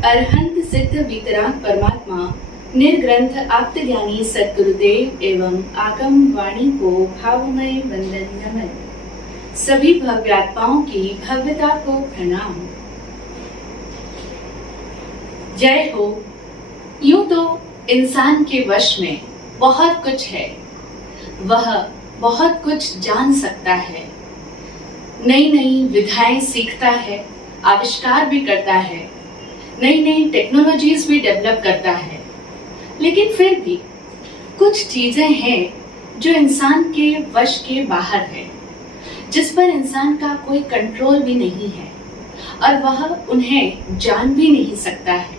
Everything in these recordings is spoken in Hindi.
अरहंत सिद्ध वीतराग परमात्मा निर्ग्रंथ आप्तज्ञानी सद्गुरुदेव एवं आगम वाणी को भावमय वंदन नमन। सभी भव्यात्माओं की भव्यता को प्रणाम। जय हो। यूं तो इंसान के वश में बहुत कुछ है, वह बहुत कुछ जान सकता है, नई नई विधाएं सीखता है, आविष्कार भी करता है, नई नई टेक्नोलॉजीज भी डेवलप करता है। लेकिन फिर भी कुछ चीजें हैं जो इंसान के वश के बाहर है, जिस पर इंसान का कोई कंट्रोल भी नहीं है और वह उन्हें जान भी नहीं सकता है।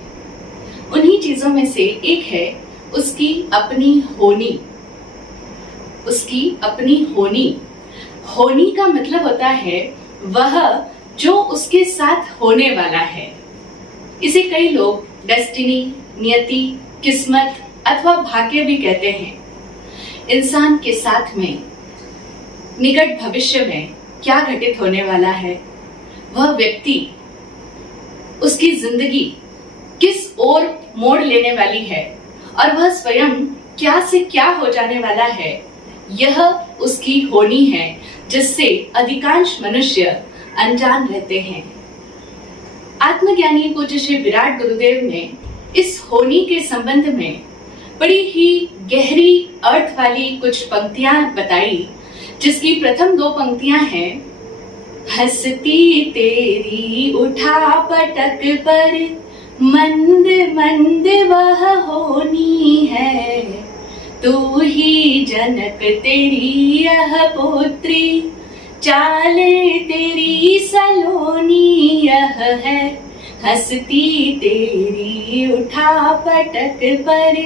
उन्हीं चीजों में से एक है उसकी अपनी होनी। उसकी अपनी होनी। होनी का मतलब होता है वह जो उसके साथ होने वाला है। इसे कई लोग डेस्टिनी, नियति, किस्मत अथवा भाग्य भी कहते हैं। इंसान के साथ में निकट भविष्य में क्या घटित होने वाला है, वह व्यक्ति, उसकी जिंदगी किस ओर मोड़ लेने वाली है और वह स्वयं क्या से क्या हो जाने वाला है, यह उसकी होनी है, जिससे अधिकांश मनुष्य अनजान रहते हैं। आत्मज्ञानी पूज्य श्री विराट गुरुदेव ने इस होनी के संबंध में बड़ी ही गहरी अर्थ वाली कुछ पंक्तियां बताई, जिसकी प्रथम दो पंक्तियां हैं, हंसती तेरी उठा पटक पर मंद मंद वह होनी है, तू ही जनक तेरी यह पुत्री, चाले तेरी सलोनी यह है, हंसती तेरी उठा पटक पर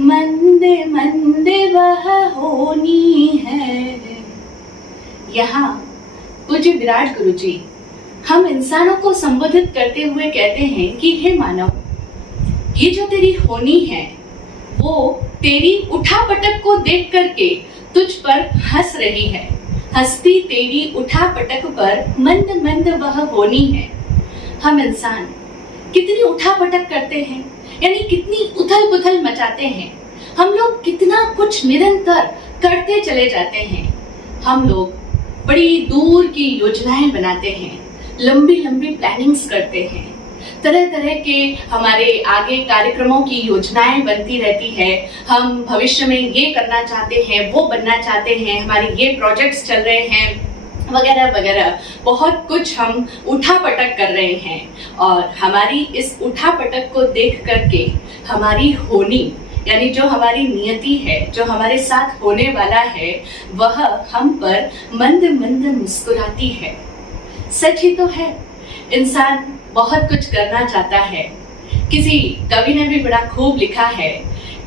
मंद मंद वह होनी है। यहाँ पूज्य विराट गुरु जी हम इंसानों को संबोधित करते हुए कहते हैं कि हे मानव, ये जो तेरी होनी है वो तेरी उठापटक को देख करके तुझ पर हंस रही है। हंसती तेरी उठापटक पर मंद मंद वह होनी है। हम इंसान कितनी उठापटक करते हैं, यानी कितनी उथल पुथल मचाते हैं। हम लोग कितना कुछ निरंतर करते चले जाते हैं। हम लोग बड़ी दूर की योजनाएं बनाते हैं, लंबी लंबी प्लानिंग्स करते हैं, तरह तरह के हमारे आगे कार्यक्रमों की योजनाएं बनती रहती है। हम भविष्य में ये करना चाहते हैं, वो बनना चाहते हैं, हमारे ये प्रोजेक्ट्स चल रहे हैं, वगैरह वगैरह। बहुत कुछ हम उठापटक कर रहे हैं और हमारी इस उठापटक को देख करके हमारी होनी, यानी जो हमारी नियति है, जो हमारे साथ होने वाला है, वह हम पर मंद मंद मुस्कुराती है। सच ही तो है, इंसान बहुत कुछ करना चाहता है। किसी कवि ने भी बड़ा खूब लिखा है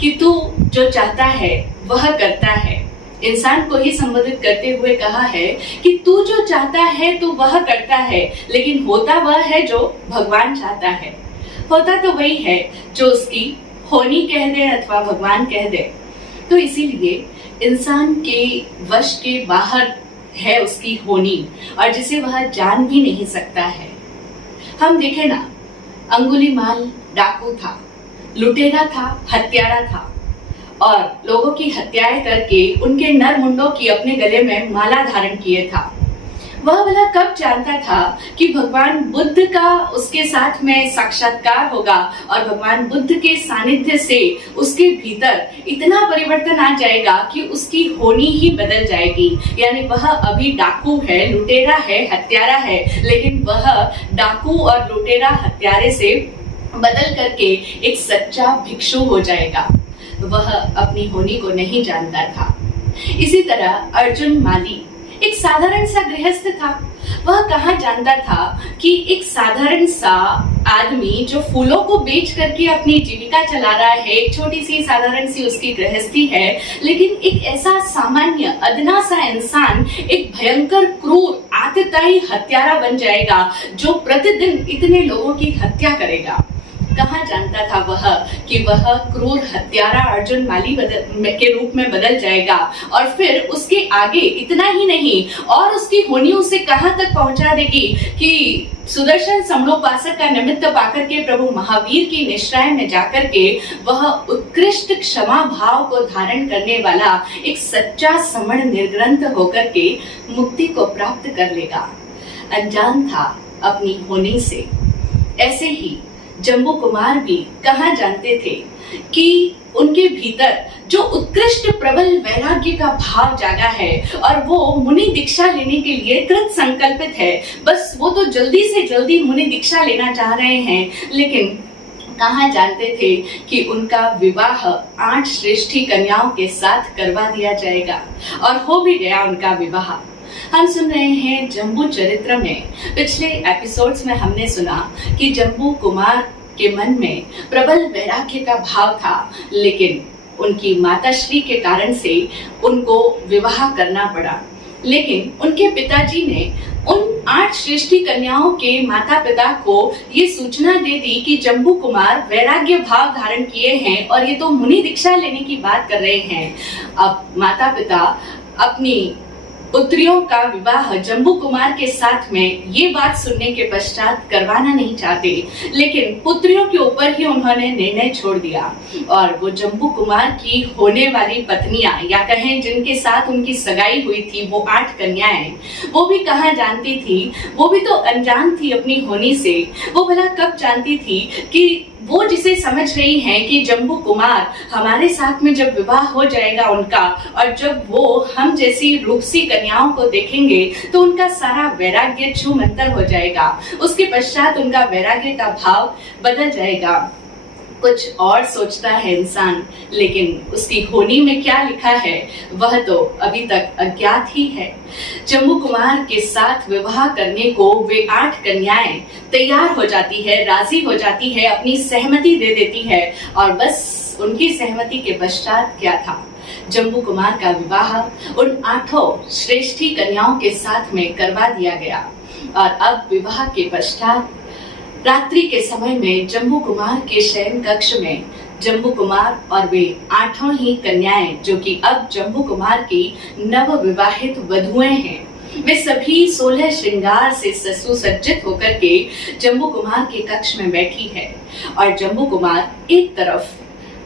कि तू जो चाहता है वह करता है। इंसान को ही संबोधित करते हुए कहा है कि तू जो चाहता है तो वह करता है, लेकिन होता वह है जो भगवान चाहता है। होता तो वही है जो उसकी होनी कह दे अथवा भगवान कह दे। तो इसीलिए इंसान के वश के बाहर है उसकी होनी, और जिसे वह जान भी नहीं सकता है। हम देखे ना, अंगुलीमाल डाकू था, लुटेरा था, हत्यारा था और लोगों की हत्याएं करके उनके नर मुंडों की अपने गले में माला धारण किए था। वह भला कब जानता था कि भगवान बुद्ध का उसके साथ में साक्षात्कार होगा और भगवान बुद्ध के सानिध्य से उसके भीतर इतना परिवर्तन आ जाएगा कि उसकी होनी ही बदल जाएगी। यानी वह अभी डाकू है, लुटेरा है, हत्यारा है, लेकिन वह डाकू और लुटेरा हत्यारे से बदल करके एक सच्चा भिक्षु हो जाएगा। वह अपनी होनी को नहीं जानता था। इसी तरह अर्जुन माली एक साधारण सा गृहस्थ था। वह कहाँ जानता था कि एक साधारण सा आदमी जो फूलों को बेच करके अपनी जीविका चला रहा है, एक छोटी सी साधारण सी उसकी गृहस्थी है, लेकिन एक ऐसा सामान्य अदना सा इंसान एक भयंकर क्रूर आतताई हत्यारा बन जाएगा जो प्रतिदिन इतने लोगों की हत्या करेगा। कहाँ जानता था वह कि वह क्रूर हत्यारा अर्जुन माली के रूप में बदल जाएगा, और फिर उसके आगे इतना ही नहीं और उसकी होनी उसे कहाँ तक पहुंचा देगी कि सुदर्शन समलोपासक का निमित्त पाकर के प्रभु महावीर की निश्राय में जाकर के वह उत्कृष्ट क्षमा भाव को धारण करने वाला एक सच्चा समण निर्ग्रंथ होकर के मुक्ति को प्राप्त कर लेगा। अनजान था अपनी होनी से। ऐसे ही जम्बू कुमार भी कहाँ जानते थे कि उनके भीतर जो उत्कृष्ट प्रबल वैराग्य का भाव जागा है और वो मुनि दीक्षा लेने के लिए कृत संकल्पित है। बस वो तो जल्दी से जल्दी मुनि दीक्षा लेना चाह रहे हैं, लेकिन कहाँ जानते थे कि उनका विवाह 8 श्रेष्ठी कन्याओं के साथ करवा दिया जाएगा। और हो भी गया उनका विवाह। हम सुन रहे हैं जम्बू चरित्र में। पिछले एपिसोड्स में हमने सुना कि जम्बू कुमार के मन में प्रबल वैराग्य का भाव था, लेकिन उनकी माताश्री के कारण से उनको विवाह करना पड़ा। लेकिन उनके पिताजी ने उन 8 श्रेष्ठी कन्याओं के माता पिता को ये सूचना दे दी कि जम्बू कुमार वैराग्य भाव धारण किए हैं और ये तो मुनि दीक्षा लेने की बात कर रहे हैं। अब माता पिता अपनी पुत्रियों का विवाह जम्बू कुमार के साथ में ये बात सुनने के पश्चात करवाना नहीं चाहते, लेकिन पुत्रियों के ऊपर ही उन्होंने निर्णय छोड़ दिया। और वो जम्बू कुमार की होने वाली पत्नियां, या कहें जिनके साथ उनकी सगाई हुई थी, वो 8 कन्याएं, वो भी कहाँ जानती थी, वो भी तो अनजान थी अपनी होनी से। वो भला कब जानती थी कि वो जिसे समझ रही हैं कि जम्बू कुमार हमारे साथ में जब विवाह हो जाएगा उनका, और जब वो हम जैसी रूपसी कन्याओं को देखेंगे तो उनका सारा वैराग्य छूमंतर हो जाएगा। उसके पश्चात उनका वैराग्य का भाव बदल जाएगा। कुछ और सोचता है इंसान, लेकिन उसकी होनी में क्या लिखा है वह तो अभी तक अज्ञात ही है। जम्बू कुमार के साथ विवाह करने को वे 8 कन्याएं तैयार हो जाती है, राजी हो जाती है, अपनी सहमति दे देती है। और बस उनकी सहमति के पश्चात क्या था, जम्बू कुमार का विवाह उन 8 श्रेष्ठी कन्याओं के साथ में करवा दिया गया। और अब विवाह के पश्चात रात्रि के समय में जम्बू कुमार के शयन कक्ष में जम्बू कुमार और वे 8 ही कन्याएं, जो कि अब जम्बू कुमार की नव विवाहित वधुएं हैं, वे सभी 16 श्रृंगार से सुसज्जित होकर के जम्बू कुमार के कक्ष में बैठी है। और जम्बू कुमार एक तरफ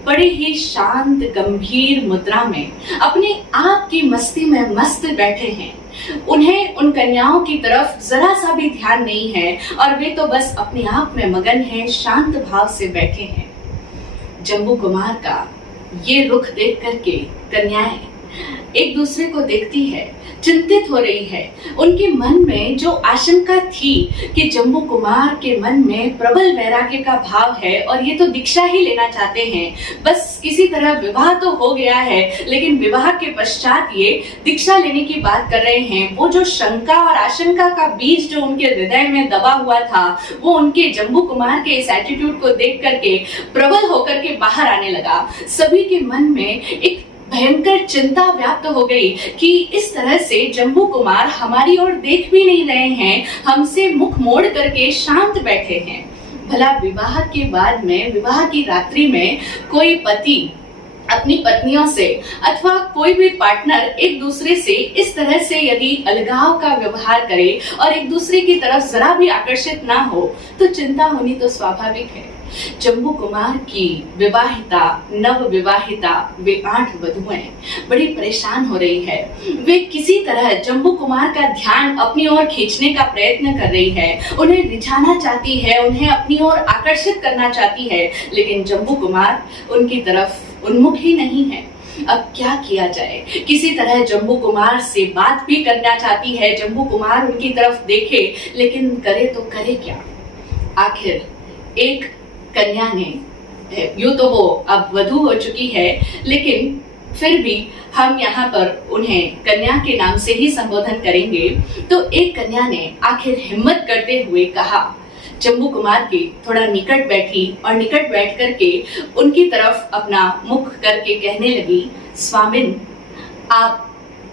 बड़े ही शांत गंभीर मुद्रा में अपने आप की मस्ती में मस्त बैठे हैं। उन्हें उन कन्याओं की तरफ जरा सा भी ध्यान नहीं है और वे तो बस अपने आप में मगन हैं, शांत भाव से बैठे हैं। जम्बू कुमार का ये रुख देख करके कन्याएं एक दूसरे को देखती है, चिंतित हो रही है। उनके मन में जो आशंका थी कि जम्बू कुमार के मन में प्रबल वैराग्य का भाव है और ये तो दीक्षा ही लेना चाहते हैं, बस किसी तरह विवाह तो हो गया है, लेकिन विवाह के पश्चात ये दीक्षा लेने की बात कर रहे हैं। वो जो शंका और आशंका का बीज जो उनके हृदय में दबा हुआ था, वो उनके जम्बू कुमार के इस एटीट्यूड को देख करके प्रबल होकर के बाहर आने लगा। सभी के मन में एक भयंकर चिंता व्याप्त हो गई कि इस तरह से जम्बू कुमार हमारी ओर देख भी नहीं रहे हैं, हमसे मुख मोड़ करके शांत बैठे हैं। भला विवाह के बाद में, विवाह की रात्रि में कोई पति अपनी पत्नियों से अथवा कोई भी पार्टनर एक दूसरे से इस तरह से यदि अलगाव का व्यवहार करे और एक दूसरे की तरफ जरा भी आकर्षित ना हो तो चिंता होनी तो स्वाभाविक है। जम्बू कुमार की विवाहिता, नव विवाहिता वे 8 वधुएं बड़ी परेशान हो रही है। वे किसी तरह जम्बू कुमार का ध्यान अपनी ओर खींचने का प्रयत्न कर रही है, उन्हें रिझाना चाहती है, उन्हें अपनी ओर आकर्षित करना चाहती है, लेकिन जम्बू कुमार उनकी तरफ उन्मुख ही नहीं है। अब क्या किया जाए? किसी तरह जम्बू कुमार से बात भी करना चाहती है, जम्बू कुमार उनकी तरफ देखे, लेकिन करे तो करे क्या? आखिर एक कन्या ने, यूं तो वो अब वधू हो चुकी है, लेकिन फिर भी हम यहाँ पर उन्हें कन्या के नाम से ही संबोधन करेंगे। तो एक कन्या ने आखिर हिम्मत करते हुए कहा, जम्बू कुमार के थोड़ा निकट बैठी और निकट बैठ करके उनकी तरफ अपना मुख करके कहने लगी, स्वामिन, आप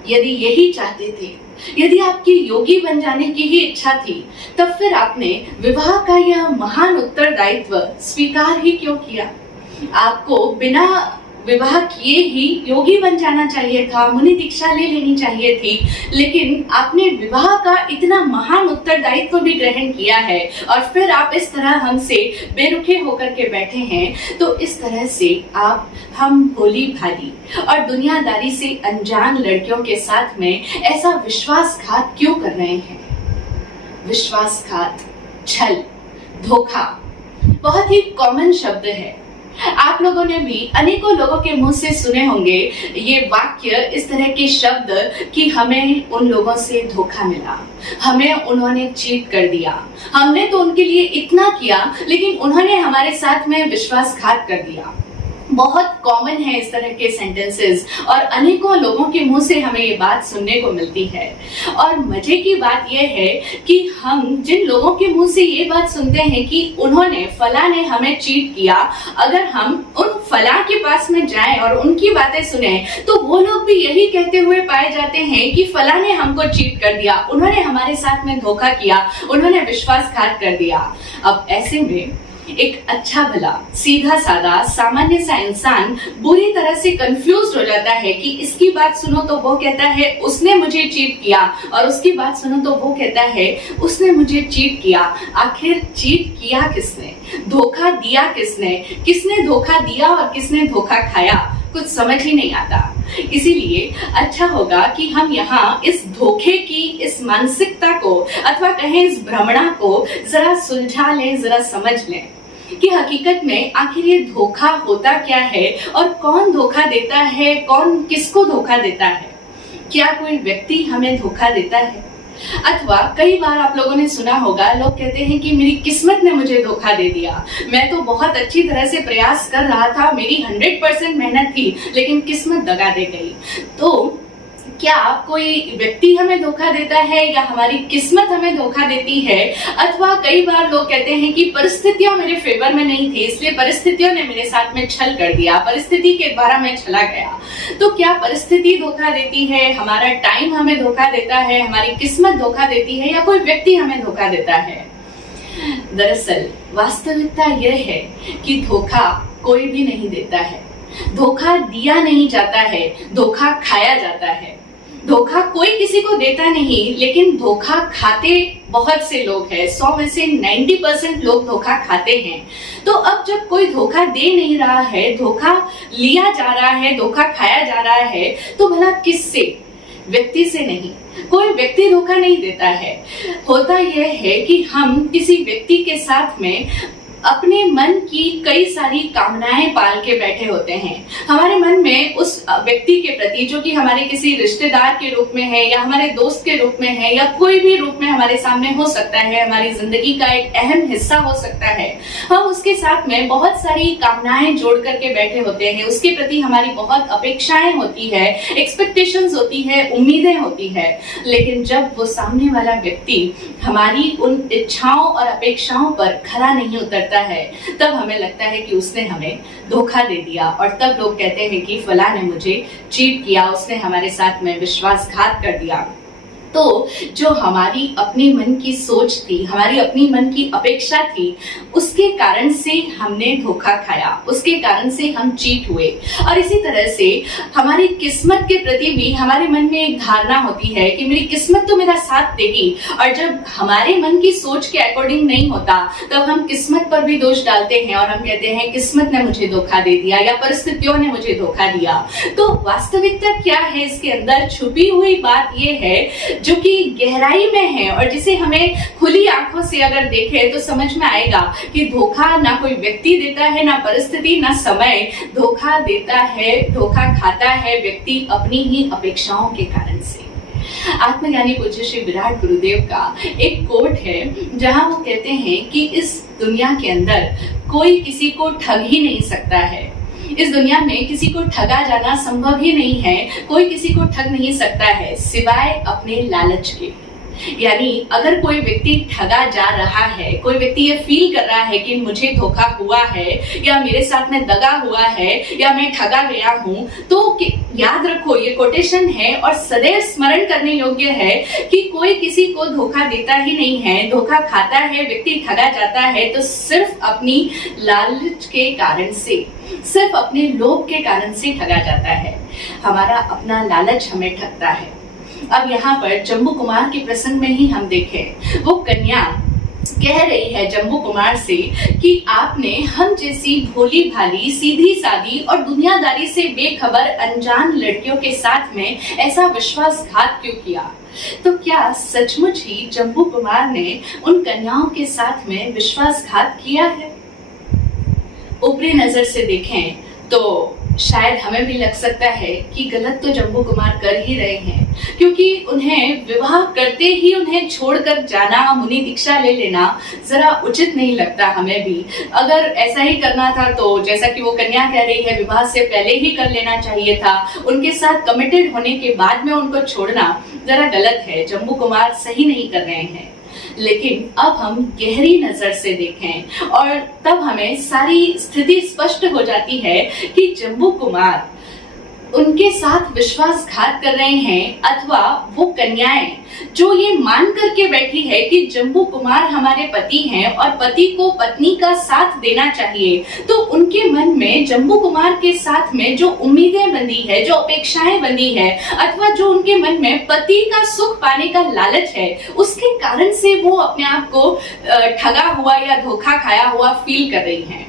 यदि यही चाहते थे यदि आपकी योगी बन जाने की ही इच्छा थी, तब फिर आपने विवाह का यह महान उत्तरदायित्व स्वीकार ही क्यों किया? आपको बिना विवाह किए ही योगी बन जाना चाहिए था, मुनि दीक्षा ले लेनी चाहिए थी, लेकिन आपने विवाह का इतना महान उत्तरदायित्व भी ग्रहण किया है और फिर आप इस तरह हमसे बेरुखे होकर के बैठे हैं। तो इस तरह से आप हम भोली भाली और दुनियादारी से अनजान लड़कियों के साथ में ऐसा विश्वासघात क्यों कर रहे हैं? विश्वासघात, छल, धोखा बहुत ही कॉमन शब्द है। आप लोगों ने भी अनेकों लोगों के मुंह से सुने होंगे ये वाक्य, इस तरह के शब्द कि हमें उन लोगों से धोखा मिला, हमें उन्होंने चीट कर दिया, हमने तो उनके लिए इतना किया लेकिन उन्होंने हमारे साथ में विश्वासघात कर दिया। बहुत कॉमन है इस तरह के सेंटेंसेस और अनेकों लोगों के मुंह से हमें ये बात सुनने को मिलती है। और मजे की बात यह है कि हम जिन लोगों के मुंह से ये बात सुनते हैं कि उन्होंने, फला ने हमें चीट किया, अगर हम उन फला के पास में जाएं और उनकी बातें सुने तो वो लोग भी यही कहते हुए पाए जाते हैं कि फला ने हमको चीट कर दिया, उन्होंने हमारे साथ में धोखा किया, उन्होंने विश्वासघात कर दिया। अब ऐसे में एक अच्छा भला, सीधा साधा, सामान्य सा इंसान बुरी तरह से कंफ्यूज हो जाता है कि इसकी बात सुनो तो वो कहता है उसने मुझे चीट किया, और उसकी बात सुनो तो वो कहता है उसने मुझे चीट किया। आखिर चीट किया किसने? धोखा दिया किसने? किसने धोखा दिया और किसने धोखा खाया? कुछ समझ ही नहीं आता। इसीलिए अच्छा होगा कि हम यहाँ इस धोखे की इस मानसिकता को अथवा कहें इस भ्रमणा को जरा सुलझा लें, जरा समझ लें कि हकीकत में आखिर ये धोखा होता क्या है और कौन धोखा देता है, कौन किसको धोखा देता है। क्या कोई व्यक्ति हमें धोखा देता है? अथवा कई बार आप लोगों ने सुना होगा, लोग कहते हैं कि मेरी किस्मत ने मुझे धोखा दे दिया, मैं तो बहुत अच्छी तरह से प्रयास कर रहा था, मेरी 100% मेहनत थी, लेकिन किस्मत दगा दे गई। तो क्या कोई व्यक्ति हमें धोखा देता है या हमारी किस्मत हमें धोखा देती है? अथवा कई बार लोग कहते हैं कि परिस्थितियां मेरे फेवर में नहीं थी, इसलिए परिस्थितियों ने मेरे साथ में छल कर दिया, परिस्थिति के द्वारा मैं छला गया। तो क्या परिस्थिति धोखा देती है, हमारा टाइम हमें धोखा देता है, हमारी किस्मत धोखा देती है, या कोई व्यक्ति हमें धोखा देता है? दरअसल वास्तविकता यह है कि धोखा कोई भी नहीं देता है, धोखा दिया नहीं जाता है, धोखा खाया जाता है। धोखा कोई किसी को देता नहीं, लेकिन धोखा खाते बहुत से लोग हैं। 100 में से 90% लोग धोखा खाते हैं। तो अब जब कोई धोखा दे नहीं रहा है, धोखा लिया जा रहा है, धोखा खाया जा रहा है, तो भला किससे? व्यक्ति से नहीं, कोई व्यक्ति धोखा नहीं देता है। होता यह है कि हम किसी व्यक्ति के साथ में अपने मन की कई सारी कामनाएं पाल के बैठे होते हैं। हमारे मन में उस व्यक्ति के प्रति, जो कि हमारे किसी रिश्तेदार के रूप में है या हमारे दोस्त के रूप में है या कोई भी रूप में हमारे सामने हो सकता है, हमारी जिंदगी का एक अहम हिस्सा हो सकता है, हम उसके साथ में बहुत सारी कामनाएं जोड़ करके बैठे होते हैं। उसके प्रति हमारी बहुत अपेक्षाएं होती है, एक्सपेक्टेशंस होती है, उम्मीदें होती है। लेकिन जब वो सामने वाला व्यक्ति हमारी उन इच्छाओं और अपेक्षाओं पर खरा नहीं उतरता है, तब हमें लगता है कि उसने हमें धोखा दे दिया। और तब लोग कहते हैं कि फला ने मुझे चीट किया, उसने हमारे साथ में विश्वासघात कर दिया। तो जो हमारी अपनी मन की सोच थी, हमारी अपनी मन की अपेक्षा थी, उसके कारण से हमने धोखा खाया, उसके कारण से हम चीट हुए। और इसी तरह से हमारी किस्मत के प्रति भी हमारे मन में एक धारणा होती है कि मेरी किस्मत तो मेरा साथ देगी, और जब हमारे मन की सोच के अकॉर्डिंग नहीं होता, तब हम किस्मत पर भी दोष डालते हैं और हम कहते हैं किस्मत ने मुझे धोखा दे दिया या परिस्थितियों ने मुझे धोखा दिया। तो वास्तविकता क्या है? इसके अंदर छुपी हुई बात यह है जो कि गहराई में है और जिसे हमें खुली आंखों से अगर देखें तो समझ में आएगा कि धोखा ना कोई व्यक्ति देता है, ना परिस्थिति, ना समय। धोखा देता है, धोखा खाता है व्यक्ति अपनी ही अपेक्षाओं के कारण से। आत्मज्ञानी पूज्य श्री विराट गुरुदेव का एक कोट है जहां वो कहते हैं कि इस दुनिया के अंदर कोई किसी को ठग ही नहीं सकता है। इस दुनिया में किसी को ठगा जाना संभव ही नहीं है, कोई किसी को ठग नहीं सकता है सिवाय अपने लालच के। यानी अगर कोई व्यक्ति ठगा जा रहा है, कोई व्यक्ति ये फील कर रहा है कि मुझे धोखा हुआ है या मेरे साथ में दगा हुआ है या मैं ठगा गया हूं, तो याद रखो ये कोटेशन है और सदैव स्मरण करने योग्य है कि कोई किसी को धोखा देता ही नहीं है। धोखा खाता है व्यक्ति, ठगा जाता है तो सिर्फ अपनी लालच के कारण से, सिर्फ अपने लोभ के कारण से ठगा जाता है। हमारा अपना लालच हमें ठगता है। अब यहाँ पर जम्बू कुमार के प्रसंग में ही हम देखें, वो कन्या कह रही है जम्बू कुमार से कि आपने हम जैसी भोली भाली, सीधी सादी और दुनियादारी से बेखबर अनजान लड़कियों के साथ में ऐसा विश्वासघात क्यों किया? तो क्या सचमुच ही जम्बू कुमार ने उन कन्याओं के साथ में विश्वासघात किया है? ऊपरी नजर से देखें तो शायद हमें भी लग सकता है कि गलत तो जम्बू कुमार कर ही रहे हैं, क्योंकि उन्हें विवाह करते ही उन्हें छोड़कर जाना, मुनि दीक्षा ले लेना जरा उचित नहीं लगता हमें भी। अगर ऐसा ही करना था तो जैसा कि वो कन्या कह रही है, विवाह से पहले ही कर लेना चाहिए था। उनके साथ कमिटेड होने के बाद में उनको छोड़ना जरा गलत है, जम्बू कुमार सही नहीं कर रहे हैं। लेकिन अब हम गहरी नजर से देखें और तब हमें सारी स्थिति स्पष्ट हो जाती है कि जम्बू कुमार उनके साथ विश्वासघात कर रहे हैं, अथवा वो कन्याएं जो ये मान करके बैठी है कि जम्बू कुमार हमारे पति हैं और पति को पत्नी का साथ देना चाहिए, तो उनके मन में जम्बू कुमार के साथ में जो उम्मीदें बंधी है, जो अपेक्षाएं बंधी है, अथवा जो उनके मन में पति का सुख पाने का लालच है, उसके कारण से वो अपने आप को ठगा हुआ या धोखा खाया हुआ फील कर रही हैं।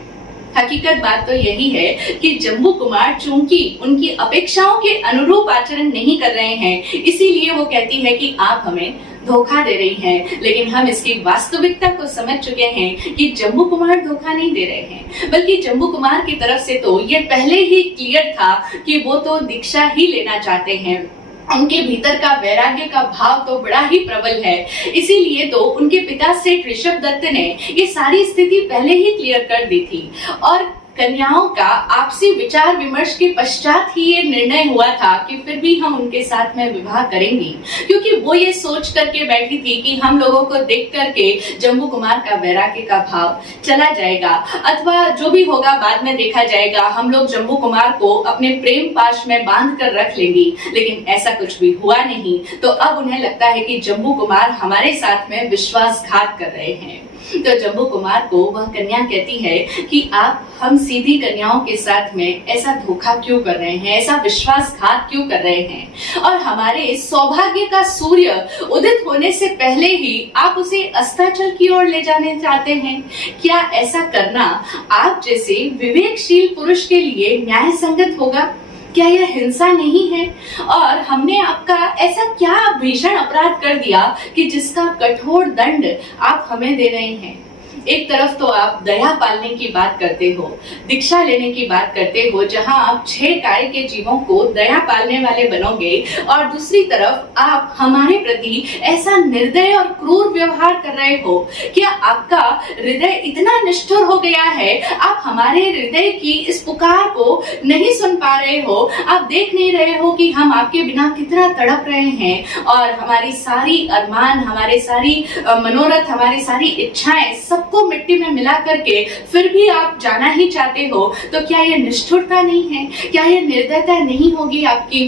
हकीकत बात तो यही है कि जम्बू कुमार चूंकि उनकी अपेक्षाओं के अनुरूप आचरण नहीं कर रहे हैं, इसीलिए वो कहती है कि आप हमें धोखा दे रही हैं। लेकिन हम इसकी वास्तविकता को समझ चुके हैं कि जम्बू कुमार धोखा नहीं दे रहे हैं, बल्कि जम्बू कुमार की तरफ से तो ये पहले ही क्लियर था कि वो तो दीक्षा ही लेना चाहते हैं। उनके भीतर का वैराग्य का भाव तो बड़ा ही प्रबल है, इसीलिए तो उनके पिता सेठ ऋषभ दत्त ने ये सारी स्थिति पहले ही क्लियर कर दी थी। और कन्याओं का आपसी विचार विमर्श के पश्चात ही ये निर्णय हुआ था कि फिर भी हम उनके साथ में विवाह करेंगे, क्योंकि वो ये सोच करके बैठी थी कि हम लोगों को देख करके जम्बू कुमार का वैराग्य का भाव चला जाएगा, अथवा जो भी होगा बाद में देखा जाएगा, हम लोग जम्बू कुमार को अपने प्रेम पाश में बांध कर रख लेंगे। लेकिन ऐसा कुछ भी हुआ नहीं। तो अब उन्हें लगता है कि जम्बू कुमार हमारे साथ में विश्वासघात कर रहे हैं। तो जम्बू कुमार को वह कन्या कहती है कि आप हम सीधी कन्याओं के साथ में ऐसा धोखा क्यों कर रहे हैं, ऐसा विश्वासघात क्यों कर रहे हैं, और हमारे सौभाग्य का सूर्य उदित होने से पहले ही आप उसे अस्ताचल की ओर ले जाने चाहते हैं। क्या ऐसा करना आप जैसे विवेकशील पुरुष के लिए न्याय संगत होगा? क्या यह हिंसा नहीं है? और हमने आपका ऐसा क्या भीषण अपराध कर दिया कि जिसका कठोर दंड आप हमें दे रहे हैं? एक तरफ तो आप दया पालने की बात करते हो, दीक्षा लेने की बात करते हो, जहां आप 6 काय के जीवों को दया पालने वाले बनोगे, और दूसरी तरफ आप हमारे प्रति ऐसा निर्दय और क्रूर व्यवहार कर रहे हो। क्या आपका हृदय इतना निष्ठुर हो गया है, आप हमारे हृदय की इस पुकार को नहीं सुन पा रहे हो? आप देख नहीं रहे हो कि हम आपके बिना कितना तड़प रहे हैं, और हमारी सारी अरमान, हमारे सारी मनोरथ, हमारी सारी इच्छाएं सबको मिट्टी में मिला करके फिर भी आप जाना ही चाहते हो? तो क्या यह निष्ठुरता नहीं है? क्या यह निर्दयता नहीं होगी आपकी?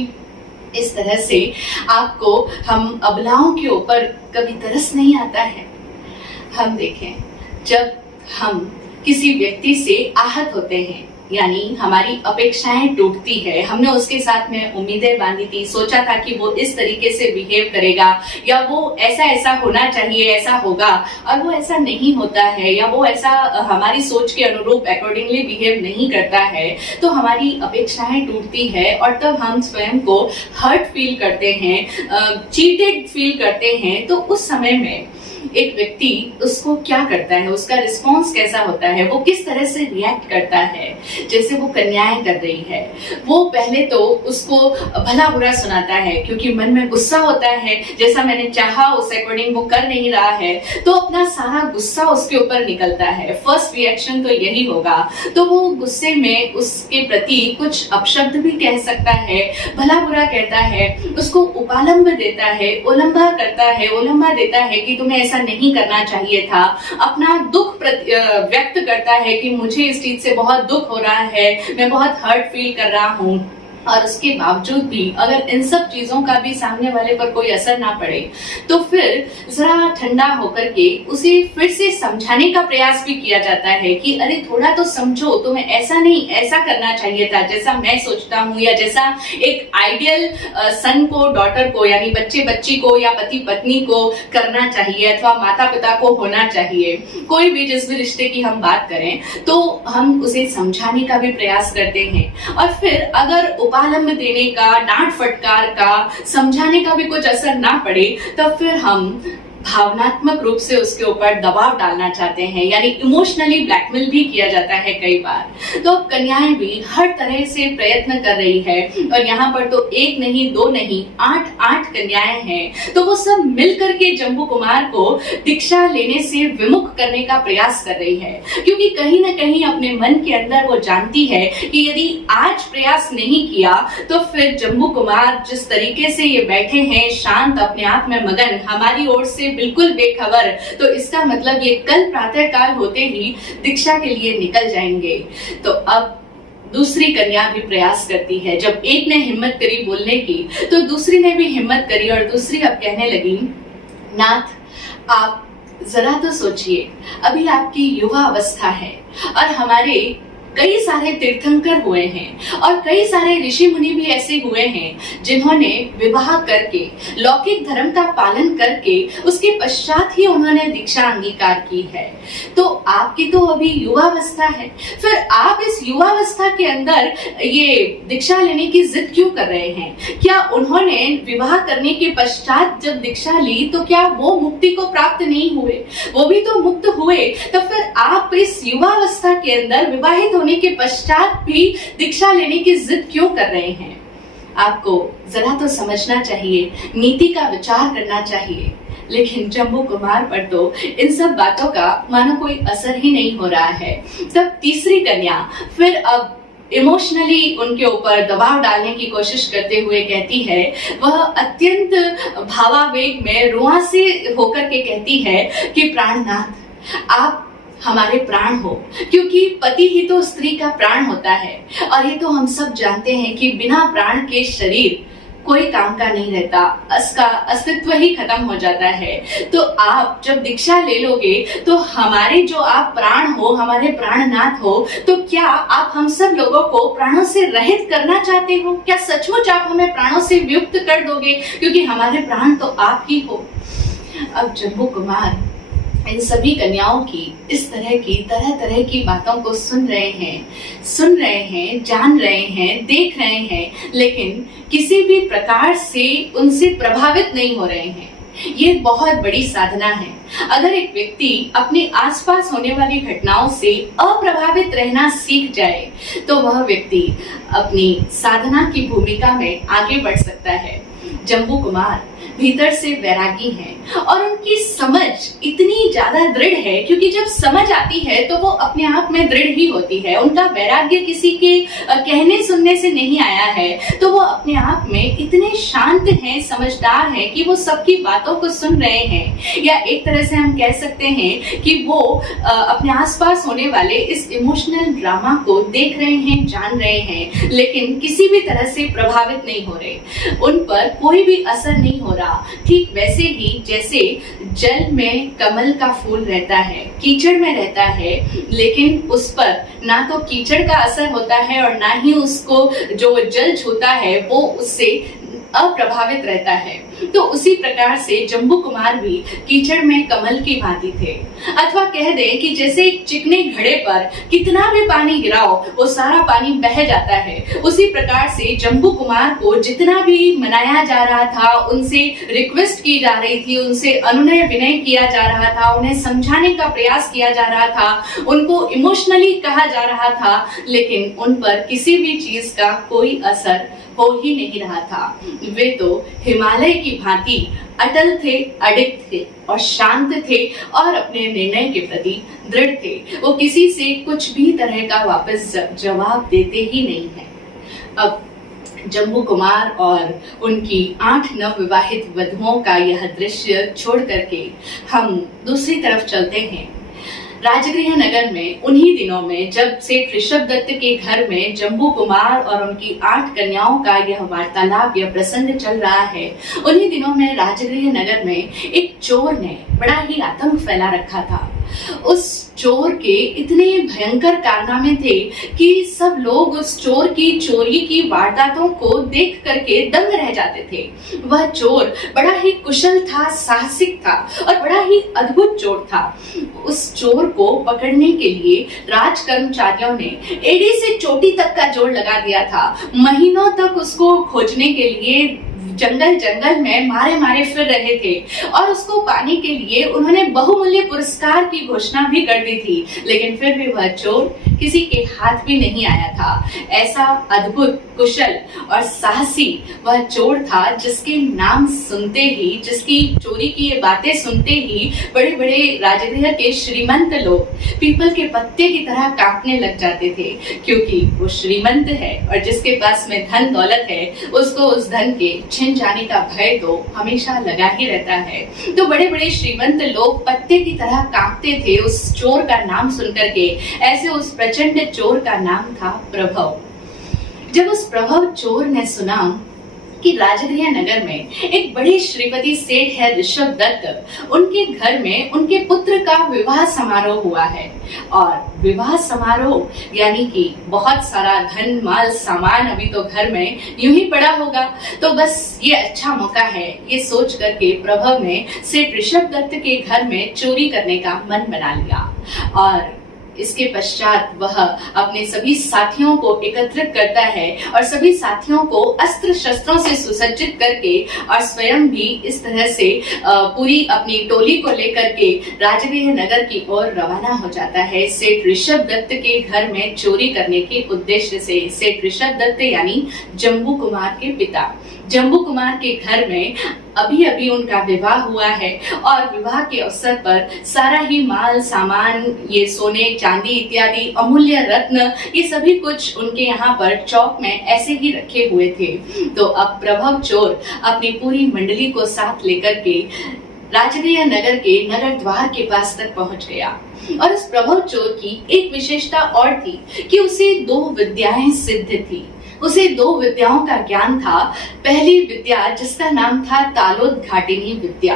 इस तरह से आपको हम अबलाओं के ऊपर कभी तरस नहीं आता है? हम देखें, जब हम किसी व्यक्ति से आहत होते हैं, यानी हमारी अपेक्षाएं टूटती है, हमने उसके साथ में उम्मीदें बांधी थी, सोचा था कि वो इस तरीके से बिहेव करेगा, या वो ऐसा ऐसा होना चाहिए, ऐसा होगा, और वो ऐसा नहीं होता है, या वो ऐसा हमारी सोच के अनुरूप अकॉर्डिंगली बिहेव नहीं करता है, तो हमारी अपेक्षाएं टूटती है, और तब हम स्वयं को हर्ट फील करते हैं, चीटेड फील करते हैं। तो उस समय में एक व्यक्ति उसको क्या करता है, उसका रिस्पॉन्स कैसा होता है, वो किस तरह से रिएक्ट करता है। जैसे वो कन्याएं कर रही है, वो पहले तो उसको भला बुरा सुनाता है क्योंकि मन में गुस्सा होता है, जैसा मैंने चाहा उस अकॉर्डिंग वो कर नहीं रहा है, तो अपना सारा गुस्सा उसके ऊपर निकलता है। फर्स्ट रिएक्शन तो यही होगा। तो वो गुस्से में उसके प्रति कुछ अपशब्द भी कह सकता है, भला बुरा कहता है, उसको उपालंब देता है, उलंबा करता है, उलंबा देता है कि तुम्हें ऐसा नहीं करना चाहिए था। अपना दुख व्यक्त करता है कि मुझे इस चीज से बहुत दुख हो रहा है, मैं बहुत हर्ट फील कर रहा हूँ। और उसके बावजूद भी अगर इन सब चीजों का भी सामने वाले पर कोई असर ना पड़े, तो फिर जरा ठंडा होकर के उसे फिर से समझाने का प्रयास भी किया जाता है कि अरे थोड़ा तो समझो, तुम्हें ऐसा नहीं ऐसा करना चाहिए था जैसा मैं सोचता हूँ, या जैसा एक आइडियल सन को, डॉटर को, यानी बच्चे बच्ची को या पति पत्नी को करना चाहिए, अथवा माता पिता को होना चाहिए। कोई भी जिस भी रिश्ते की हम बात करें तो हम उसे समझाने का भी प्रयास करते हैं। और फिर अगर उपालंब देने का, डांट फटकार का, समझाने का भी कुछ असर ना पड़े, तब फिर हम भावनात्मक रूप से उसके ऊपर दबाव डालना चाहते हैं, यानी इमोशनली ब्लैकमेल भी किया जाता है कई बार। तो अब कन्याएं भी हर तरह से प्रयत्न कर रही है, और यहाँ पर तो एक नहीं, दो नहीं, 8 कन्याएं हैं। तो वो सब मिलकर के जम्बू कुमार को दीक्षा लेने से विमुख करने का प्रयास कर रही है, क्योंकि कहीं ना कहीं अपने मन के अंदर वो जानती है कि यदि आज प्रयास नहीं किया तो फिर जम्बू कुमार जिस तरीके से ये बैठे हैं शांत, अपने आप में मगन, हमारी ओर से बिल्कुल बेखबर, तो इसका मतलब ये कल प्रातः काल होते ही दीक्षा के लिए निकल जाएंगे। तो अब दूसरी कन्या भी प्रयास करती है। जब एक ने हिम्मत करी बोलने की, तो दूसरी ने भी हिम्मत करी, और दूसरी अब कहने लगी, नाथ आप जरा तो सोचिए, अभी आपकी युवा अवस्था है और हमारे कई सारे तीर्थंकर हुए हैं और कई सारे ऋषि मुनि भी ऐसे हुए हैं जिन्होंने विवाह करके, लौकिक धर्म का पालन करके, उसके पश्चात ही उन्होंने दीक्षा अंगीकार की है। तो आपकी तो अभी युवावस्था है, फिर आप इस युवावस्था के अंदर ये दीक्षा लेने की जिद क्यों कर रहे हैं? क्या उन्होंने विवाह करने के पश्चात जब दीक्षा ली तो क्या वो मुक्ति को प्राप्त नहीं हुए? वो भी तो मुक्त हुए। तो फिर आप इस युवावस्था के अंदर विवाहित होने के पश्चात भी दीक्षा लेने की जिद क्यों कर रहे हैं? आपको जरा तो समझना चाहिए, नीति का विचार करना चाहिए। लेकिन जम्बू कुमार पर तो इन सब बातों का मानो कोई असर ही नहीं हो रहा है। तब तीसरी कन्या फिर अब इमोशनली उनके ऊपर दबाव डालने की कोशिश करते हुए कहती है, वह अत्यंत भावावेग में रुआ से होकर के कहती है कि प्राणनाथ आप हमारे प्राण हो, क्योंकि पति ही तो स्त्री का प्राण होता है, और ये तो हम सब जानते हैं कि बिना प्राण के शरीर कोई काम का नहीं रहता, उसका अस्तित्व ही खत्म हो जाता है। तो आप जब दीक्षा ले लोगे तो हमारे जो आप प्राण हो, हमारे प्राणनाथ हो, तो क्या आप हम सब लोगों को प्राणों से रहित करना चाहते हो? क्या सचमुच आप हमें प्राणों से वियुक्त कर दोगे? क्योंकि हमारे प्राण तो आप ही हो। अब जम्बू कुमार इन सभी कन्याओं की इस तरह तरह की बातों को सुन रहे हैं, जान रहे हैं, देख रहे हैं, लेकिन किसी भी प्रकार से उनसे प्रभावित नहीं हो रहे हैं। ये बहुत बड़ी साधना है। अगर एक व्यक्ति अपने आसपास होने वाली घटनाओं से अप्रभावित रहना सीख जाए, तो वह व्यक्ति अपनी साधना की भूमिका में आगे बढ़ सकता है। जम्बू कुमार भीतर से वैरागी हैं और उनकी समझ इतनी ज्यादा दृढ़ है, क्योंकि जब समझ आती है तो वो अपने आप में दृढ़ ही होती है। उनका वैराग्य किसी के कहने सुनने से नहीं आया है, तो वो अपने आप में इतने शांत हैं, समझदार हैं कि वो सबकी बातों को सुन रहे हैं। या एक तरह से हम कह सकते हैं कि वो अपने आसपास होने वाले इस इमोशनल ड्रामा को देख रहे हैं, जान रहे हैं, लेकिन किसी भी तरह से प्रभावित नहीं हो रहे, उन पर कोई भी असर नहीं हो रहा। ठीक वैसे ही जैसे जल में कमल का फूल रहता है, कीचड़ में रहता है, लेकिन उस पर ना तो कीचड़ का असर होता है और ना ही उसको जो जल छूता है वो उससे अप्रभावित रहता है। तो उसी प्रकार से जम्बू कुमार भी कीचड़ में कमल की भांति थे। अथवा कह दे कि जैसे एक चिकने घड़े पर कितना भी पानी गिराओ वो सारा पानी बह जाता है, उसी प्रकार से जम्बू कुमार को जितना भी मनाया जा रहा था, उनसे रिक्वेस्ट की जा रही थी, उनसे अनुनय विनय किया जा रहा था, उन्हें समझाने का प्रयास किया जा रहा था, उनको इमोशनली कहा जा रहा था, लेकिन उन पर किसी भी चीज का कोई असर हो ही नहीं रहा था। वे तो हिमालय की भांति अटल थे, अडिग थे और शांत थे और अपने निर्णय के प्रति दृढ़ थे। वो किसी से कुछ भी तरह का वापस जवाब देते ही नहीं है। अब जम्बू कुमार और उनकी 8 नवविवाहित वधुओं का यह दृश्य छोड़ करके हम दूसरी तरफ चलते हैं। राजगृह नगर में उन्हीं दिनों में जब सेठ ऋषभ दत्त के घर में जम्बू कुमार और उनकी 8 कन्याओं का यह वार्तालाप, यह प्रसंग चल रहा है, उन्हीं दिनों में राजगृह नगर में एक चोर ने बड़ा ही आतंक फैला रखा था। उस चोर के इतने भयंकर कारनामे थे कि सब लोग उस चोर की चोरी की वारदातों को देख करके दंग रह जाते थे। वह चोर बड़ा ही कुशल था, साहसिक था और बड़ा ही अद्भुत चोर था। उस चोर को पकड़ने के लिए राज कर्मचारियों ने एड़ी से चोटी तक का जोर लगा दिया था। महीनों तक उसको खोजने के लिए जंगल जंगल में मारे मारे फिर रहे थे और उसको पाने के लिए उन्होंने बहुमूल्य पुरस्कार की घोषणा भी कर दी थी, लेकिन फिर भी वह चोर किसी के हाथ भी नहीं आया था। ऐसा अद्भुत, कुशल और साहसी वह चोर था जिसके नाम सुनते ही, जिसकी चोरी की ये बातें सुनते ही बड़े बड़े राजगृह के श्रीमंत लोग पीपल के पत्ते की तरह कांपने लग जाते थे, क्योंकि वो श्रीमंत है और जिसके पास में धन दौलत है उसको उस धन के छिन जाने का भय तो हमेशा लगा ही रहता है। तो बड़े बड़े श्रीमंत लोग पत्ते की तरह कांपते थे उस चोर का नाम सुनकर के। ऐसे उस प्रचंड चोर का नाम था प्रभव। जब उस प्रभव चोर ने सुना कि राजगृह नगर में एक बड़े श्रीपति सेठ है ऋषभ दत्त, उनके घर में उनके पुत्र का विवाह समारोह हुआ है और विवाह समारोह यानी कि बहुत सारा धन माल सामान अभी तो घर में यूं ही पड़ा होगा, तो बस ये अच्छा मौका है, ये सोच करके प्रभव ने सेठ ऋषभ दत्त के घर में चोरी करने का मन बना लिया। और इसके पश्चात वह अपने सभी साथियों को एकत्रित करता है और सभी साथियों को अस्त्र शस्त्रों से सुसज्जित करके और स्वयं भी इस तरह से पूरी अपनी टोली को लेकर के राजगृह नगर की ओर रवाना हो जाता है सेठ ऋषभ दत्त के घर में चोरी करने के उद्देश्य से। सेठ ऋषभ दत्त यानी जम्बू कुमार के पिता। जम्बू कुमार के घर में अभी अभी उनका विवाह हुआ है और विवाह के अवसर पर सारा ही माल सामान, ये सोने चांदी इत्यादि अमूल्य रत्न, ये सभी कुछ उनके यहाँ पर चौक में ऐसे ही रखे हुए थे। तो अब प्रभव चोर अपनी पूरी मंडली को साथ लेकर के राजगृह नगर के नगर द्वार के पास तक पहुंच गया। और इस प्रभव चोर की एक विशेषता और थी कि उसे 2 विद्याएं सिद्ध थी। उसे 2 विद्याओं का ज्ञान था। पहली विद्या जिसका नाम था तालोद्घाटिनी विद्या,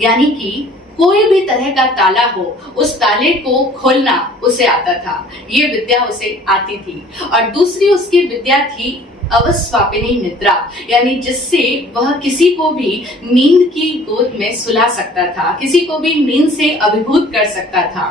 यानी कि कोई भी तरह का ताला हो उस ताले को खोलना उसे आता था, ये विद्या उसे आती थी। और दूसरी उसकी विद्या थी अवस्वापिनी निद्रा, यानी जिससे वह किसी को भी नींद की गोद में सुला सकता था, किसी को भी नींद से अभिभूत कर सकता था।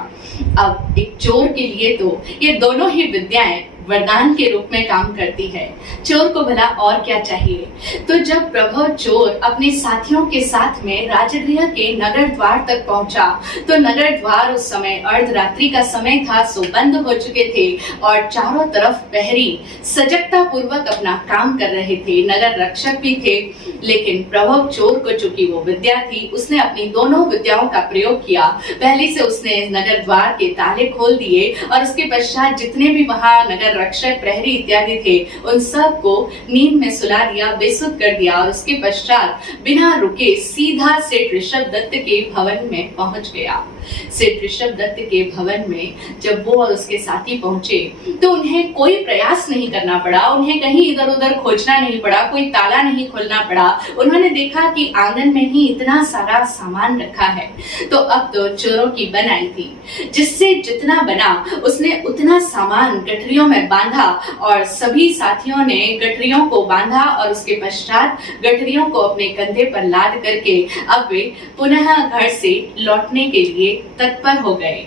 अब एक चोर के लिए तो ये दोनों ही विद्याएं वरदान के रूप में काम करती है। चोर को भला और क्या चाहिए। तो जब प्रभव चोर अपने साथियों के साथ में राजगृह के नगर द्वार तक पहुंचा तो नगर द्वार उस समय अर्धरात्रि का समय था, सो बंद हो चुके थे और चारों तरफ प्रहरी सजगता पूर्वक अपना काम कर रहे थे, नगर रक्षक भी थे। लेकिन प्रभव चोर को चूंकि वो विद्या थी, उसने अपनी दोनों विद्याओं का प्रयोग किया। पहली से उसने नगर द्वार के ताले खोल दिए और उसके पश्चात जितने भी वहां नगर रक्षक प्रहरी इत्यादि थे उन सब को नींद में सुला दिया, बेसुध कर दिया और उसके पश्चात बिना रुके सीधा सेठ ऋषभ दत्त के भवन में पहुंच गया। सेठ ऋषभदत्त के भवन में जब वो और उसके साथी पहुंचे तो उन्हें कोई प्रयास नहीं करना पड़ा, उन्हें कहीं इधर उधर खोजना नहीं पड़ा, कोई ताला नहीं खोलना पड़ा। उन्होंने देखा कि आंगन में ही इतना सारा सामान रखा है, तो अब तो चोरों की बन आई थी। जिससे जितना बना उसने उतना सामान गठरियों में बांधा और सभी साथियों ने गठरियों को बांधा और उसके पश्चात गठरियों को अपने कंधे पर लाद करके अब वे पुनः घर से लौटने के लिए तत्पर हो गए।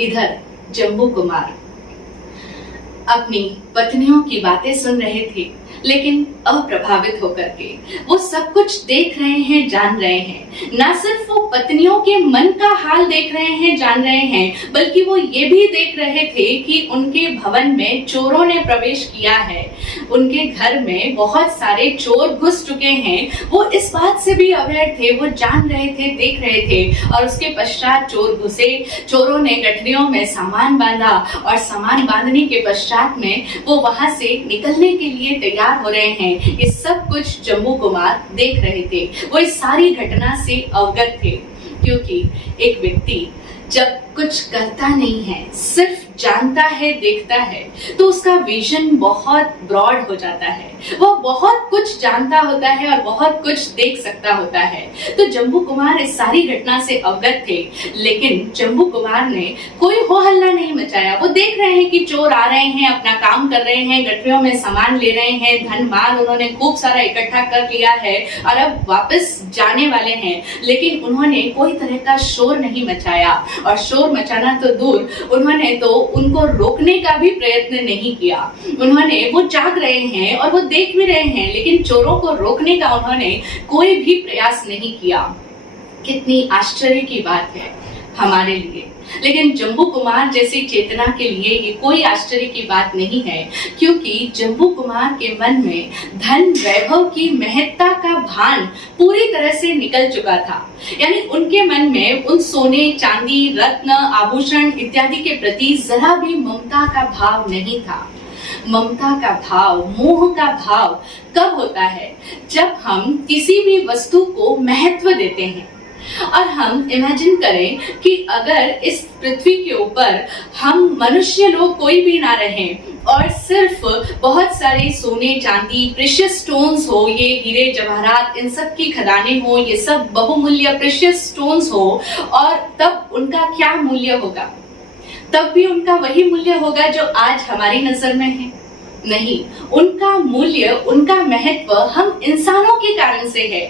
इधर जम्बू कुमार अपनी पत्नियों की बातें सुन रहे थे, लेकिन अप्रभावित होकर के वो सब कुछ देख रहे हैं, जान रहे हैं। ना सिर्फ वो पत्नियों के मन का हाल देख रहे हैं, जान रहे हैं, बल्कि वो ये भी देख रहे थे कि उनके भवन में चोरों ने प्रवेश किया है, उनके घर में बहुत सारे चोर घुस चुके हैं। वो इस बात से भी अवेयर थे, वो जान रहे थे, देख रहे थे। और उसके पश्चात चोर घुसे, चोरों ने गठरियों में सामान बांधा और सामान बांधने के पश्चात में वो वहां से निकलने के लिए तैयार हो रहे हैं। ये सब कुछ जम्बू कुमार देख रहे थे, वो इस सारी घटना से अवगत थे। क्योंकि एक व्यक्ति जब कुछ करता नहीं है, सिर्फ जानता है, देखता है, तो उसका विजन बहुत ब्रॉड हो जाता है। वो बहुत कुछ जानता होता है और बहुत कुछ देख सकता होता है। तो जम्बू कुमार इस सारी घटना से अवगत थे, लेकिन जम्बू कुमार ने कोई हो हल्ला नहीं मचाया। वो देख रहे हैं कि चोर आ रहे हैं, अपना काम कर रहे हैं, गठरियों में सामान ले रहे हैं, धन माल उन्होंने खूब सारा इकट्ठा कर लिया है और अब वापस जाने वाले हैं। लेकिन उन्होंने कोई तरह का शोर नहीं मचाया, और शोर मचाना तो दूर, उन्होंने तो उनको रोकने का भी प्रयत्न नहीं किया। उन्होंने, वो जाग रहे हैं और वो देख भी रहे हैं, लेकिन चोरों को रोकने का उन्होंने कोई भी प्रयास नहीं किया। कितनी आश्चर्य की बात है हमारे लिए, लेकिन जम्बू कुमार जैसी चेतना के लिए ये कोई आश्चर्य की बात नहीं है, क्योंकि जम्बू कुमार के मन में धन वैभव की महत्ता का भान पूरी तरह से निकल चुका था। यानी उनके मन में उन सोने, चांदी, रत्न, आभूषण इत्यादि के प्रति जरा भी ममता का भाव नहीं था। ममता का भाव, मोह का भाव कब होता है? जब हम किसी भी वस्तु को महत्व देते हैं। और हम इमेजिन करें कि अगर इस पृथ्वी के ऊपर हम मनुष्य लोग कोई भी ना रहें और सिर्फ बहुत सारे सोने, चांदी, प्रेशियस स्टोन्स हो, ये हीरे जवाहरात, इन सब की खदानें हो, ये सब बहुमूल्य प्रेशियस स्टोन्स हो, और तब उनका क्या मूल्य होगा? तब भी उनका वही मूल्य होगा जो आज हमारी नजर में है? नहीं, उनका मूल्य, उनका महत्व हम इंसानों के कारण से है।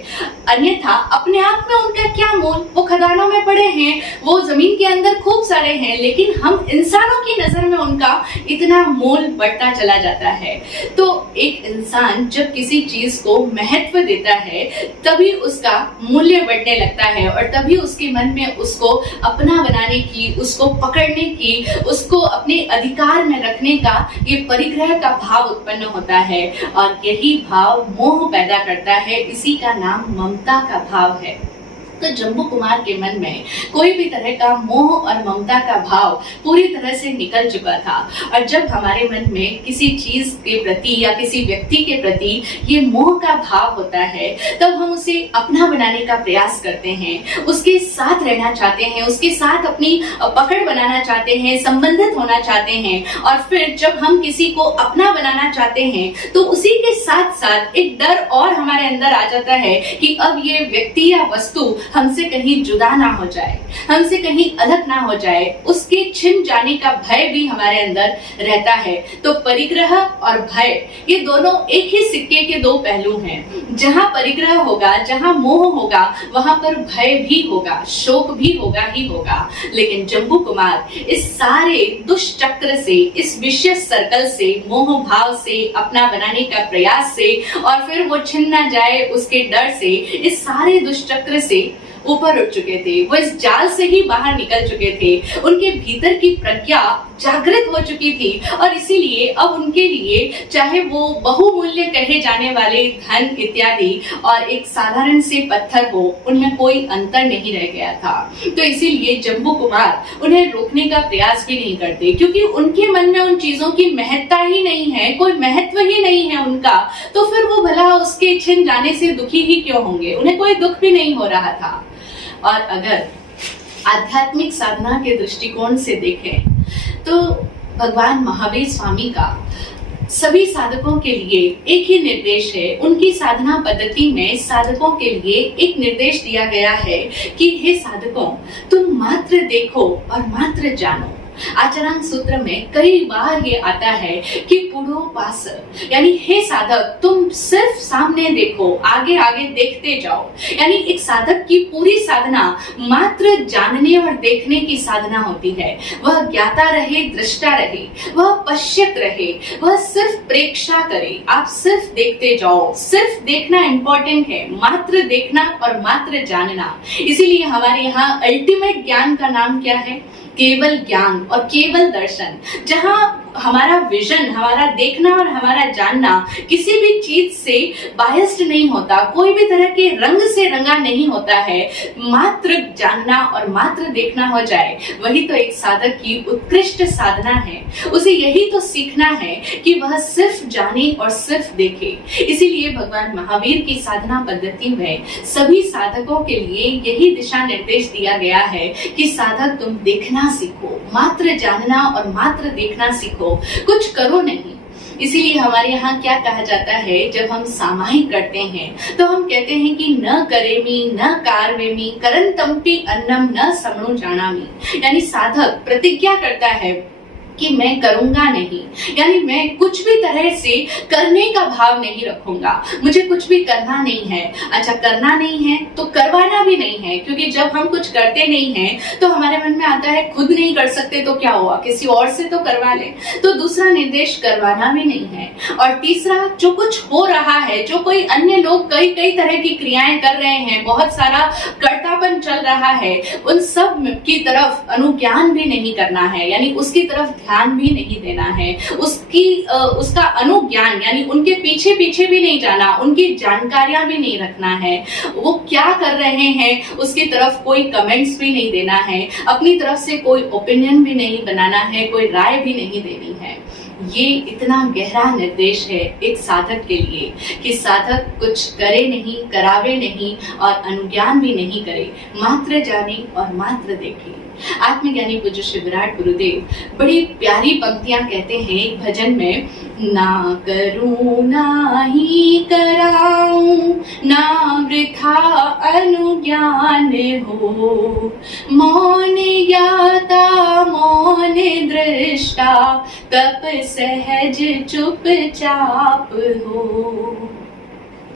अन्यथा अपने आप में उनका क्या मोल? वो खदानों में पड़े हैं, वो जमीन के अंदर खूब सारे हैं, लेकिन हम इंसानों की नजर में उनका इतना मोल बढ़ता चला जाता है। तो एक इंसान जब किसी चीज को महत्व देता है, तभी उसका मूल्य बढ़ने लगता है और तभी उसके मन में उसको अपना बनाने की, उसको पकड़ने की, उसको अपने अधिकार में रखने का ये परिग्रह का भाव उत्पन्न होता है। और यही भाव मोह पैदा करता है, इसी का नाम ममता का भाव है। तो जम्बू कुमार के मन में कोई भी तरह का मोह और ममता का भाव पूरी तरह से निकल चुका था। और जब हमारे मन में किसी चीज के प्रति या किसी व्यक्ति के प्रति ये मोह का भाव होता है, तब हम उसे अपना बनाने का प्रयास करते हैं, उसके साथ रहना चाहते हैं, उसके साथ अपनी पकड़ बनाना चाहते हैं, संबंधित होना चाहते हैं। और फिर जब हम किसी को अपना बनाना चाहते हैं, तो उसी के साथ साथ एक डर और हमारे अंदर आ जाता है कि अब ये व्यक्ति या वस्तु हमसे कहीं जुदा ना हो जाए, हमसे कहीं अलग ना हो जाए, उसके छिन जाने का भय भी हमारे अंदर रहता है। तो परिग्रह और भय, ये दोनों एक ही सिक्के के दो पहलू हैं। जहां परिग्रह होगा, जहां मोह होगा, वहां पर भय भी होगा, शोक भी होगा ही होगा। लेकिन जम्बू कुमार इस सारे दुष्चक्र से, इस विशियस सर्कल से, मोह भाव से, अपना बनाने का प्रयास से, और फिर वो छिन ना जाए उसके डर से, इस सारे दुष्चक्र से ऊपर उठ चुके थे। वो इस जाल से ही बाहर निकल चुके थे। उनके भीतर की प्रज्ञा जागृत हो चुकी थी और इसीलिए अब उनके लिए चाहे वो बहुमूल्य कहे जाने वाले धन इत्यादि और एक साधारण से पत्थर हो, उनमें कोई अंतर नहीं रह गया था। तो इसीलिए जम्बू कुमार उन्हें रोकने का प्रयास भी नहीं करते, क्योंकि उनके मन में उन चीजों की महत्ता ही नहीं है, कोई महत्व ही नहीं है उनका। तो फिर वो भला उसके छिन जाने से दुखी ही क्यों होंगे? उन्हें कोई दुख भी नहीं हो रहा था। और अगर आध्यात्मिक साधना के दृष्टिकोण से देखें तो भगवान महावीर स्वामी का सभी साधकों के लिए एक ही निर्देश है। उनकी साधना पद्धति में साधकों के लिए एक निर्देश दिया गया है कि हे साधकों, तुम मात्र देखो और मात्र जानो। आचरण सूत्र में कई बार ये आता है कि पुरोपास, यानी हे साधक तुम सिर्फ सामने देखो, आगे आगे देखते जाओ। यानी एक साधक की पूरी साधना मात्र जानने और देखने की साधना होती है। वह ज्ञाता रहे, दृष्टा रहे, वह पश्यत रहे, वह सिर्फ प्रेक्षा करे। आप सिर्फ देखते जाओ। सिर्फ देखना इंपॉर्टेंट है, मात्र देखना और मात्र जानना। इसीलिए हमारे यहाँ अल्टीमेट ज्ञान का नाम क्या है? केवल ज्ञान और केवल दर्शन। जहां हमारा विजन, हमारा देखना और हमारा जानना किसी भी चीज से बायस्ड नहीं होता, कोई भी तरह के रंग से रंगा नहीं होता है, मात्र जानना और मात्र देखना हो जाए, वही तो एक साधक की उत्कृष्ट साधना है। उसे यही तो सीखना है कि वह सिर्फ जाने और सिर्फ देखे। इसीलिए भगवान महावीर की साधना पद्धति में सभी साधकों के लिए यही दिशा निर्देश दिया गया है कि साधक तुम देखना सीखो, मात्र जानना और मात्र देखना सीखो, कुछ करो नहीं। इसीलिए हमारे यहाँ क्या कहा जाता है, जब हम सामायिक करते हैं तो हम कहते हैं कि न करेमी न कारवेमी करंतम्पि अन्नम न समणु जानामि। यानी साधक प्रतिज्ञा करता है कि मैं करूंगा नहीं, यानी मैं कुछ भी तरह से करने का भाव नहीं रखूंगा, मुझे कुछ भी करना नहीं है। अच्छा, करना नहीं है तो करवाना भी नहीं है, क्योंकि जब हम कुछ करते नहीं हैं तो हमारे मन में आता है खुद नहीं कर सकते तो क्या हुआ, किसी और से तो करवा ले। तो दूसरा निर्देश करवाना भी नहीं है। और तीसरा, जो कुछ हो रहा है, जो कोई अन्य लोग कई कई तरह की क्रियाएं कर रहे हैं, बहुत सारा कर्तापन चल रहा है, उन सब की तरफ अनुज्ञान भी नहीं करना है, यानी उसकी तरफ ध्यान भी नहीं देना है। उसका अनुज्ञान यानी उनके पीछे पीछे भी नहीं जाना, उनकी जानकारियां भी नहीं रखना है। वो क्या कर रहे हैं उसकी तरफ कोई कमेंट्स भी नहीं देना है, अपनी तरफ से कोई ओपिनियन भी नहीं बनाना है, कोई राय भी नहीं देनी है। ये इतना गहरा निर्देश है एक साधक के लिए कि साधक कुछ करे नहीं, करावे नहीं और अनुज्ञान भी नहीं करे, मात्र जाने और मात्र देखे। आत्मज्ञानी पूज्य श्री विराट गुरुदेव बड़ी प्यारी पंक्तियां कहते हैं एक भजन में, ना करूं ना ही कराऊं, ना वृथा अनुज्ञान हो, मौन ज्ञाता मौन दृष्टा, तप सहज चुपचाप हो।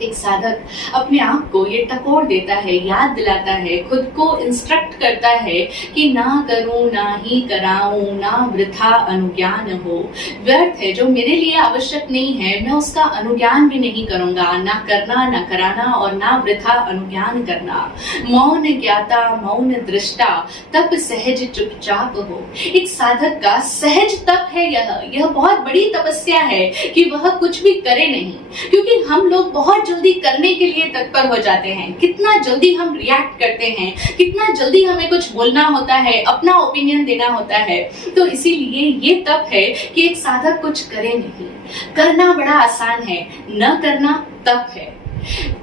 एक साधक अपने आप को ये टकोर देता है, याद दिलाता है, खुद को इंस्ट्रक्ट करता है कि ना करूं ना ही कराऊं, ना वृथा अनुज्ञान हो। व्यर्थ है, जो मेरे लिए आवश्यक नहीं है मैं उसका अनुज्ञान भी नहीं करूंगा, ना करना ना कराना और ना वृथा अनुज्ञान करना। मौन ज्ञाता मौन दृष्टा, तप सहज चुपचाप हो। एक साधक का सहज तप है यह बहुत बड़ी तपस्या है कि वह कुछ भी करे नहीं, क्योंकि हम लोग बहुत जल्दी करने के लिए तत्पर हो जाते हैं। कितना जल्दी हम रिएक्ट करते हैं, कितना जल्दी हमें कुछ बोलना होता है, अपना ओपिनियन देना होता है। तो इसीलिए ये तप है कि एक साधक कुछ करे नहीं। करना बड़ा आसान है, न करना तप है।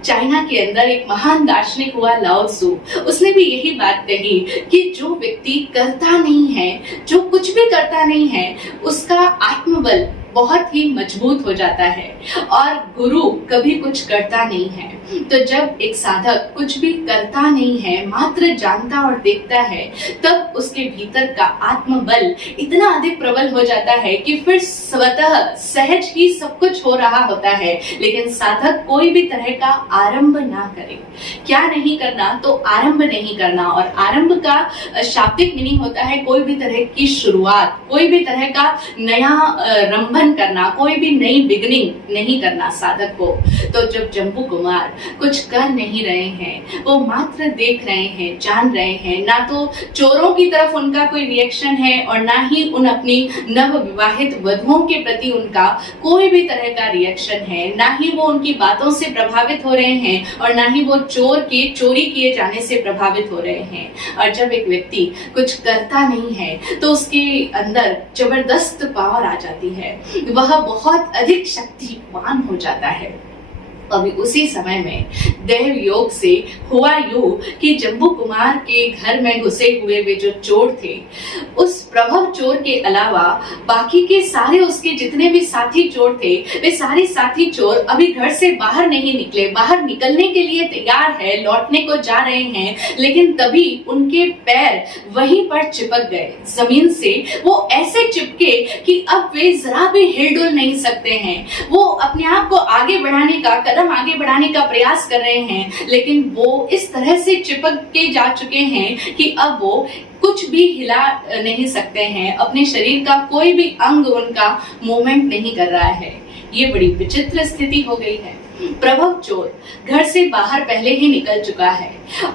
चाइना के अंदर एक महान दार्शनिक हुआ लाओ त्सु, उसने भी यही बात कही कि जो व्यक्ति करता नहीं है, जो कुछ भी करता नहीं है, उसका आत्मबल बहुत ही मजबूत हो जाता है और गुरु कभी कुछ करता नहीं है। तो जब एक साधक कुछ भी करता नहीं है, मात्र जानता और देखता है, तब उसके भीतर का आत्मबल इतना अधिक प्रबल हो जाता है कि फिर स्वतः सहज ही सब कुछ हो रहा होता है। लेकिन साधक कोई भी तरह का आरंभ ना करे। क्या नहीं करना? तो आरंभ नहीं करना। और आरंभ का शाब्दिक मीनिंग होता है कोई भी तरह की शुरुआत, कोई भी तरह का नया रंभन करना, कोई भी नई बिगनिंग नहीं करना साधक को। तो जब जम्बू कुमार कुछ कर नहीं रहे हैं, वो मात्र देख रहे हैं, जान रहे हैं, ना तो चोरों की तरफ उनका कोई रिएक्शन है और ना ही उन अपनी नव विवाहित वधुओं के प्रति उनका कोई भी तरह का रिएक्शन है, ना ही वो उनकी बातों से प्रभावित हो रहे हैं और ना ही वो चोर के चोरी किए जाने से प्रभावित हो रहे हैं। और जब एक व्यक्ति कुछ करता नहीं है तो उसके अंदर जबरदस्त पावर आ जाती है, वह बहुत अधिक शक्तिवान हो जाता है। अभी उसी समय में देव योग से हुआ यूं कि जम्बू कुमार के घर में घुसे हुए वे जो चोर थे, उस प्रभव चोर के अलावा बाकी के सारे उसके जितने भी साथी चोर थे, वे सारे साथी चोर अभी घर से बाहर नहीं निकले, बाहर निकलने के लिए तैयार है, लौटने को जा रहे हैं, लेकिन तभी उनके पैर वहीं पर चिपक गए जमीन से। वो ऐसे चिपके कि अब वे जरा भी हिलडुल नहीं सकते हैं। वो अपने आप को आगे बढ़ाने का कदम आगे बढ़ाने का प्रयास कर रहे हैं, लेकिन वो इस तरह से चिपक के जा चुके हैं कि अब वो कुछ भी हिला नहीं सकते हैं, अपने शरीर का कोई भी अंग उनका मूवमेंट नहीं कर रहा है। ये बड़ी विचित्र स्थिति हो गई है। प्रभव चोर घर से बाहर पहले ही निकल चुका है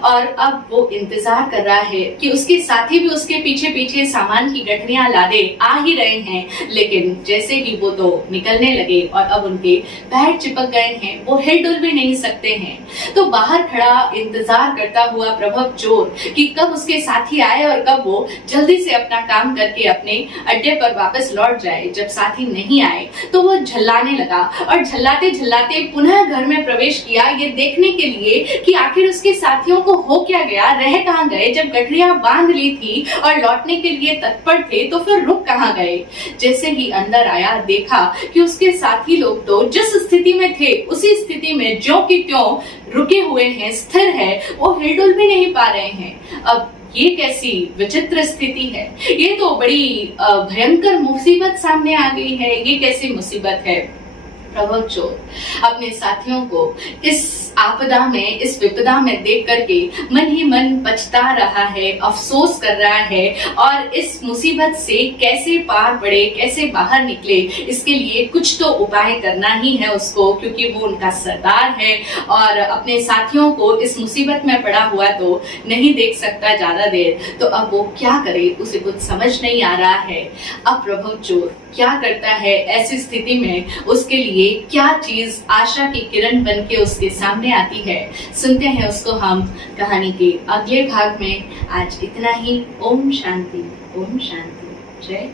और अब वो इंतजार कर रहा है कि उसके साथी भी उसके पीछे पीछे सामान की गठरियां लादे आ ही रहे हैं, लेकिन जैसे ही वो तो निकलने लगे और अब उनके पैर चिपक गए हैं, वो हिलडुल भी नहीं सकते हैं। तो बाहर खड़ा इंतजार करता हुआ प्रभव चोर कि कब उसके साथी आए और कब वो जल्दी से अपना काम करके अपने अड्डे पर वापस लौट जाए। जब साथी नहीं आए तो वो झल्लाने लगा और झल्लाते झल्लाते पुनः घर में प्रवेश किया, ये देखने के लिए कि आखिर उसके साथियों को हो क्या गया, रह कहां गए। जब गठरियां बांध ली थी और लौटने के लिए तत्पर थे तो फिर रुक कहां गए। जैसे ही अंदर आया, देखा कि उसके साथी लोग तो जिस स्थिति में थे उसी स्थिति में ज्यों की त्यों रुके हुए हैं, स्थिर है, वो हिलडुल भी नहीं पा रहे हैं। अब ये कैसी विचित्र स्थिति है, ये तो बड़ी भयंकर मुसीबत सामने आ गई है। ये कैसी मुसीबत है। प्रभव चोर अपने साथियों को इस आपदा में, इस विपदा में देख करके मन ही मन पछता रहा है, अफसोस कर रहा है और इस मुसीबत से कैसे पार पड़े, कैसे बाहर निकले, इसके लिए कुछ तो उपाय करना ही है उसको, क्योंकि वो उनका सरदार है और अपने साथियों को इस मुसीबत में पड़ा हुआ तो नहीं देख सकता ज्यादा देर। तो अब वो क्या करे, उसे कुछ समझ नहीं आ रहा है। अब प्रभव चोर क्या करता है ऐसी स्थिति में, उसके लिए क्या चीज आशा की किरण बन के उसके सामने आती है, सुनते हैं उसको हम कहानी के अगले भाग में। आज इतना ही। ओम शांति, ओम शांति, जय।